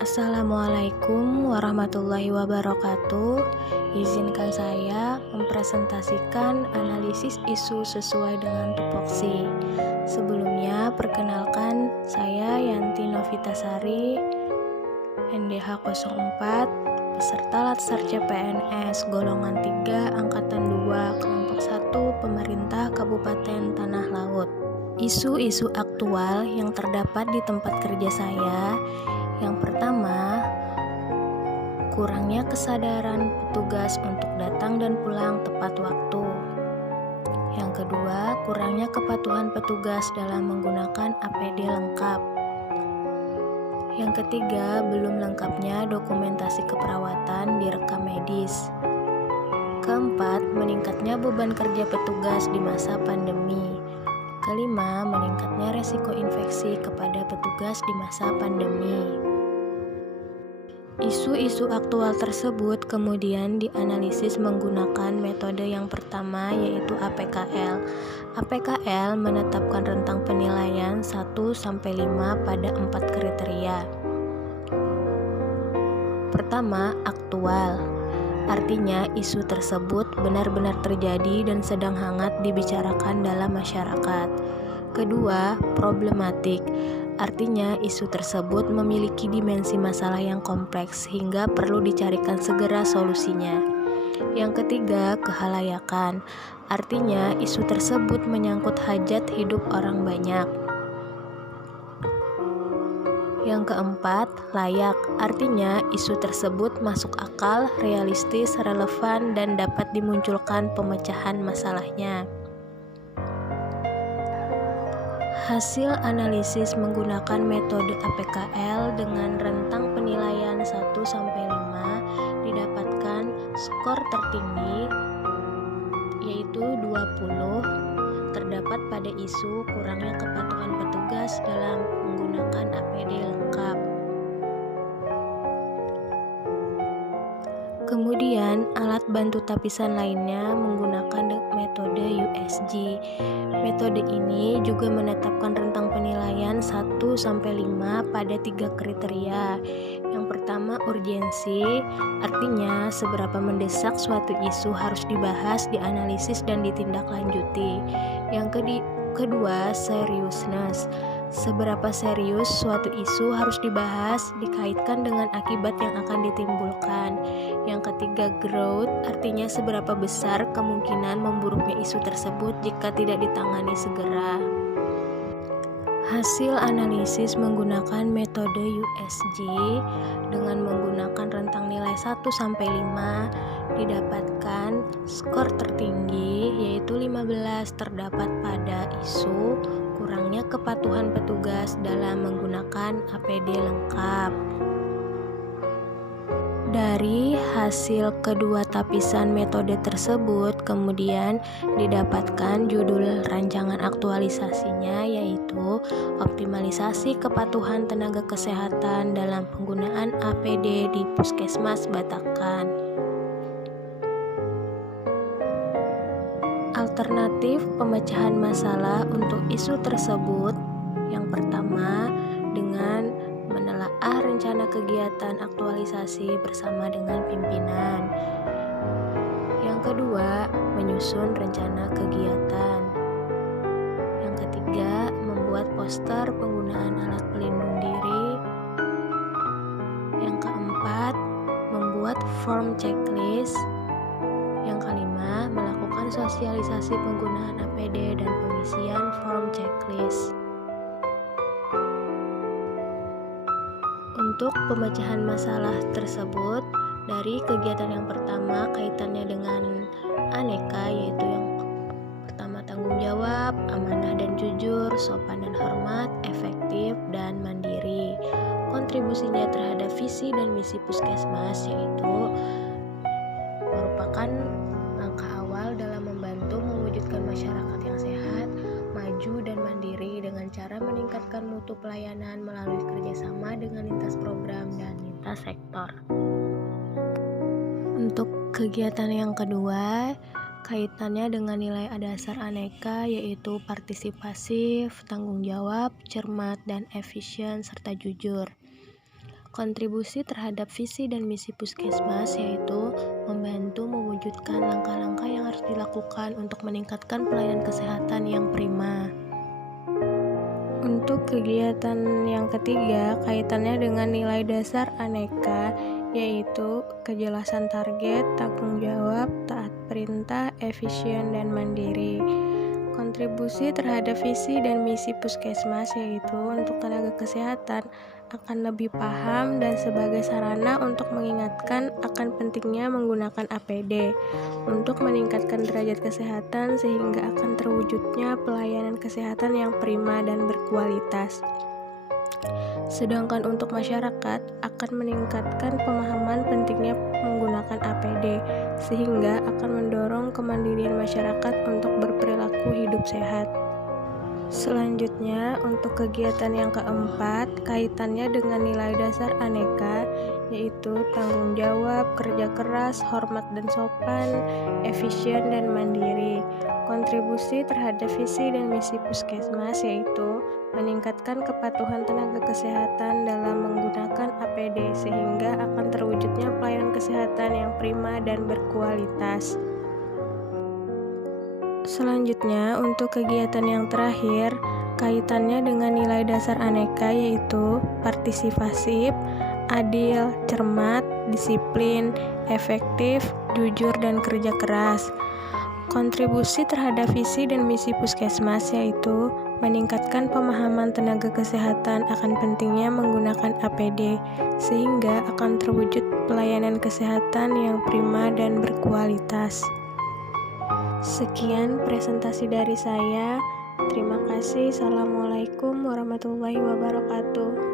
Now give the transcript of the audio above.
Assalamualaikum warahmatullahi wabarakatuh. Izinkan saya mempresentasikan analisis isu sesuai dengan tupoksi. Sebelumnya, perkenalkan saya Yanti Novitasari, NDH 04, peserta Latsar CPNS golongan 3 angkatan 2 kelompok 1 pemerintah Kabupaten Tanah Laut. Isu-isu aktual yang terdapat di tempat kerja saya. Yang pertama, kurangnya kesadaran petugas untuk datang dan pulang tepat waktu. Yang kedua, kurangnya kepatuhan petugas dalam menggunakan APD lengkap. Yang ketiga, belum lengkapnya dokumentasi keperawatan di rekam medis. Keempat, meningkatnya beban kerja petugas di masa pandemi. Kelima, meningkatnya resiko infeksi kepada petugas di masa pandemi. Isu-isu aktual tersebut kemudian dianalisis menggunakan metode yang pertama, yaitu APKL. APKL menetapkan rentang penilaian 1-5 pada 4 kriteria. Pertama, aktual. Artinya isu tersebut benar-benar terjadi dan sedang hangat dibicarakan dalam masyarakat. Kedua, problematik. Artinya isu tersebut memiliki dimensi masalah yang kompleks hingga perlu dicarikan segera solusinya. Yang ketiga, kehalayakan. Artinya isu tersebut menyangkut hajat hidup orang banyak. Yang keempat, layak. Artinya isu tersebut masuk akal, realistis, relevan, dan dapat dimunculkan pemecahan masalahnya. Hasil analisis menggunakan metode APKL dengan rentang penilaian 1-5 didapatkan skor tertinggi yaitu 20 terdapat pada isu kurangnya kepatuhan petugas dalam menggunakan APD lengkap. Kemudian, alat bantu tapisan lainnya menggunakan metode USG. Metode ini juga menetapkan rentang penilaian 1-5 pada 3 kriteria. Yang pertama, urgensi, artinya seberapa mendesak suatu isu harus dibahas, dianalisis, dan ditindaklanjuti. Yang kedua, seriousness. Seberapa serius suatu isu harus dibahas, dikaitkan dengan akibat yang akan ditimbulkan. Yang ketiga, growth, artinya seberapa besar kemungkinan memburuknya isu tersebut jika tidak ditangani segera. Hasil analisis menggunakan metode USG dengan menggunakan rentang nilai 1-5 didapatkan skor tertinggi yaitu 15 terdapat pada isu kurangnya kepatuhan petugas dalam menggunakan APD lengkap. Dari hasil kedua tapisan metode tersebut kemudian didapatkan judul rancangan aktualisasinya, yaitu optimalisasi kepatuhan tenaga kesehatan dalam penggunaan APD di Puskesmas Batakan. Alternatif pemecahan masalah untuk isu tersebut, yang pertama dengan menelaah rencana kegiatan aktualisasi bersama dengan pimpinan. Yang kedua, menyusun rencana kegiatan. Yang ketiga, membuat poster penggunaan alat pelindung diri. Yang keempat, membuat form checklist. Yang kelima, melakukan sosialisasi penggunaan APD dan pengisian form checklist. Untuk pemecahan masalah tersebut, dari kegiatan yang pertama kaitannya dengan aneka, yaitu yang pertama tanggung jawab, amanah dan jujur, sopan dan hormat, efektif dan mandiri. Kontribusinya terhadap visi dan misi Puskesmas yaitu merupakan langkah awal dalam membantu mewujudkan masyarakat yang sehat, maju dan mandiri dengan cara meningkatkan mutu pelayanan melalui kerjasama dengan lintas program dan lintas sektor. Untuk kegiatan yang kedua, kaitannya dengan nilai dasar aneka yaitu partisipasif, tanggung jawab, cermat, dan efisien serta jujur. Kontribusi terhadap visi dan misi Puskesmas yaitu membantu mewujudkan langkah-langkah yang harus dilakukan untuk meningkatkan pelayanan kesehatan yang prima. Untuk kegiatan yang ketiga, kaitannya dengan nilai dasar aneka, yaitu kejelasan target, tanggung jawab, taat perintah, efisien, dan mandiri. Kontribusi terhadap visi dan misi Puskesmas yaitu untuk tenaga kesehatan akan lebih paham dan sebagai sarana untuk mengingatkan akan pentingnya menggunakan APD untuk meningkatkan derajat kesehatan sehingga akan terwujudnya pelayanan kesehatan yang prima dan berkualitas. Sedangkan untuk masyarakat akan meningkatkan pemahaman pentingnya menggunakan APD sehingga akan mendorong kemandirian masyarakat untuk berperilaku hidup sehat. Selanjutnya, untuk kegiatan yang keempat, kaitannya dengan nilai dasar aneka, yaitu tanggung jawab, kerja keras, hormat dan sopan, efisien dan mandiri. Kontribusi terhadap visi dan misi Puskesmas yaitu meningkatkan kepatuhan tenaga kesehatan dalam menggunakan APD sehingga akan terwujudnya pelayanan kesehatan yang prima dan berkualitas. Selanjutnya, untuk kegiatan yang terakhir, kaitannya dengan nilai dasar aneka yaitu partisipasif, adil, cermat, disiplin, efektif, jujur, dan kerja keras. Kontribusi terhadap visi dan misi Puskesmas yaitu meningkatkan pemahaman tenaga kesehatan akan pentingnya menggunakan APD sehingga akan terwujud pelayanan kesehatan yang prima dan berkualitas. Sekian presentasi dari saya. Terima kasih. Assalamualaikum warahmatullahi wabarakatuh.